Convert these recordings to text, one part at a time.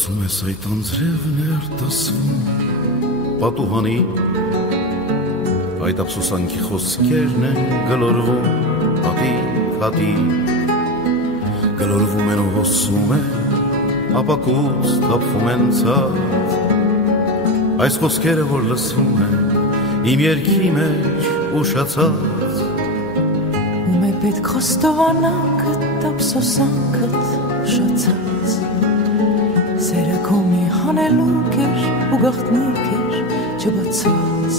Կարծում ես այդ անձրևն էր տասվում պատուհանի, այդ ափսոսանքի խոսքերն են գլորվում հատի, գլորվում են ու հոսում են, ապակուց թափվում են ցած, այս խոսքերը որ լսվում են, իմ երգի մեջ ուշացած, ում է պետք խոստովանանքդ, ափսոսանքդ ուշացած, սերը քո մի հանելուկ էր ու գաղտնիք էր չբացված,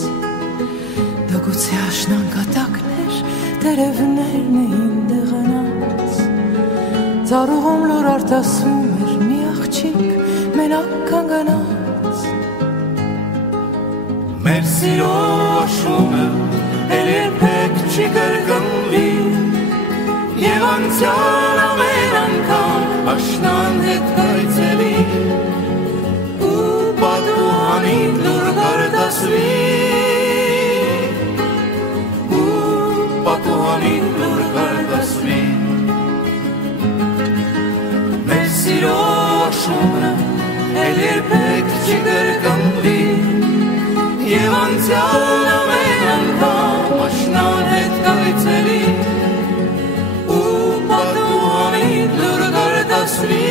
դա գուցե աշնան կատակներ, տերևներն էին դեղանած, ծառուղում լուր արտասվում էր մի աղջիկ մենակ կանգնած, մեր սիրո աշունը էլ երբեք չի կրկնվի, և անցյալ ամեն անգամ աշնան հետ կայցելի, ու պատուհանին լուր կարտասվի, պատուհանին լուր կարտասվի, մեր սիրո աշունը էլ երբեք չի կրկնվի, և անցյալ ամեն անգամ աշնան հետ կայցելի, ու պատուհանին լուր կարտասվի,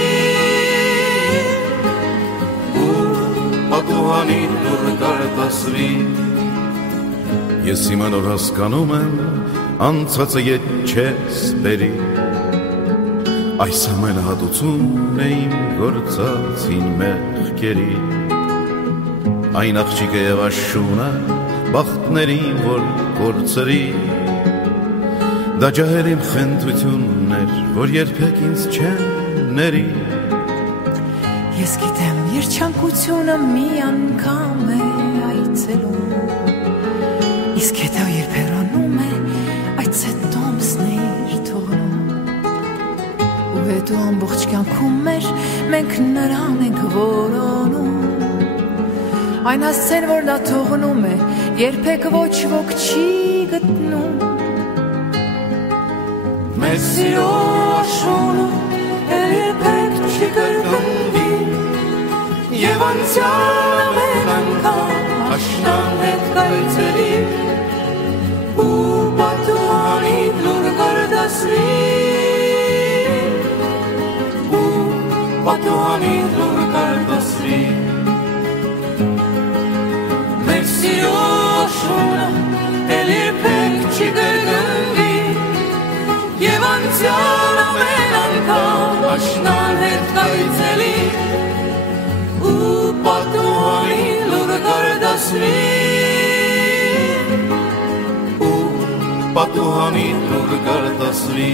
պատուհանին լուր կարտասվի, ես հիմա նոր հասկանում եմ, անցածը ետ չես բերի, այս ամենը հատուցում է իմ գործածին մեղքերի, այն աղջիկը և աշունը բախտներին որ կործրի, դա ջահել իմ խնդրությունն էր, որ երբեք ինձ չեն ների, ես գիտեմ երջանկությունը մի անգամ է այցելում, իսկ հետո երբ հեռանում է, այդ սետոմսն է իր թողնում, ու հետո ամբողջ կյանքում մեր մենք նրան ենք որոնում, այն հասցեն, որ նա թողնում է, երբեք ոչ ոք չի գտնում, մեր սիրո աշունը էլ երբեք չի կրկնվի, և անցյալ ամեն անգամ աշնան հետ կայցելի, ու պատուհանին լուր կարտասվի, պատուհանին լուր կարտասվի, մեր սիրո աշունը էլ երբեք չի կրկնվի, և անցյալ ամեն անգամ աշնան հետ կայցելի, ու պատուհանին լուր կարտասվի, պատուհանին լուր կարտասվի,